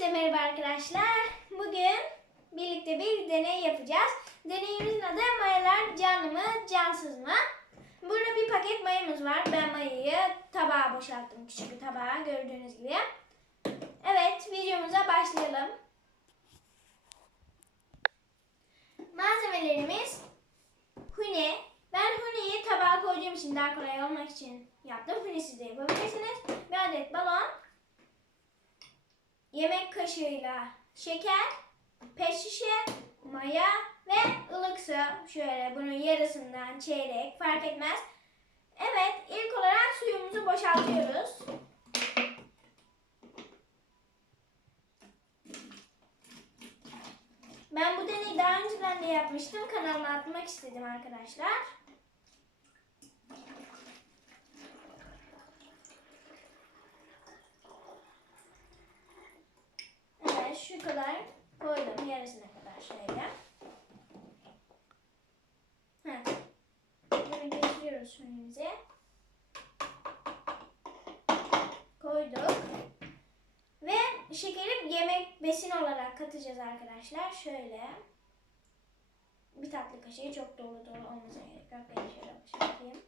Hepinize merhaba arkadaşlar. Bugün birlikte bir deney yapacağız. Deneyimizin adı mayalar canlı mı, cansız mı? Burada bir paket mayamız var. Ben mayayı tabağa boşalttım. Küçük bir tabağa gördüğünüz gibi. Evet videomuza başlayalım. Malzemelerimiz hune. Ben huneyi tabağa koyduğum için daha kolay olmak için yaptım. Hune siz de yapabilirsiniz. Bir adet balon, yemek kaşığıyla şeker, pet şişe, maya ve ılık su. Şöyle bunun yarısından çeyrek fark etmez. Evet ilk olarak suyumuzu boşaltıyoruz. Ben bu deneyi daha önceden de yapmıştım. Kanalıma atmak istedim arkadaşlar. Evet şu kadar koydum yarısına kadar şöyle. Heh. Bunu geçiriyoruz şunimize. Koyduk. Ve şekeri yemek besin olarak katacağız arkadaşlar. Şöyle. Bir tatlı kaşığı çok dolu dolu olmasına gerek yok. Ben şöyle boşaltayım.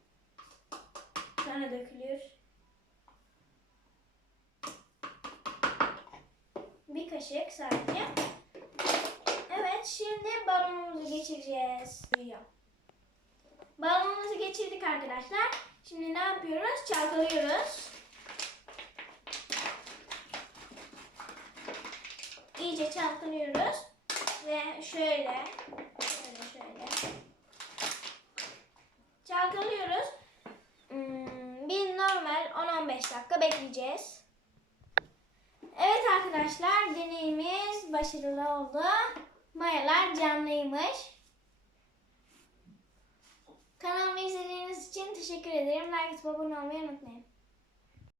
Sonra dökülür. Bir kaşık sadece. Evet şimdi balonumuzu geçireceğiz. Balonumuzu geçirdik arkadaşlar. Şimdi ne yapıyoruz? Çalkalıyoruz. İyice çalkalıyoruz. Ve şöyle. Şöyle şöyle. Çalkalıyoruz. Hmm, bir normal 10-15 dakika bekleyeceğiz. Evet arkadaşlar deneyimiz başarılı oldu. Mayalar canlıymış. Kanalımı izlediğiniz için teşekkür ederim. Like atıp abone olmayı unutmayın.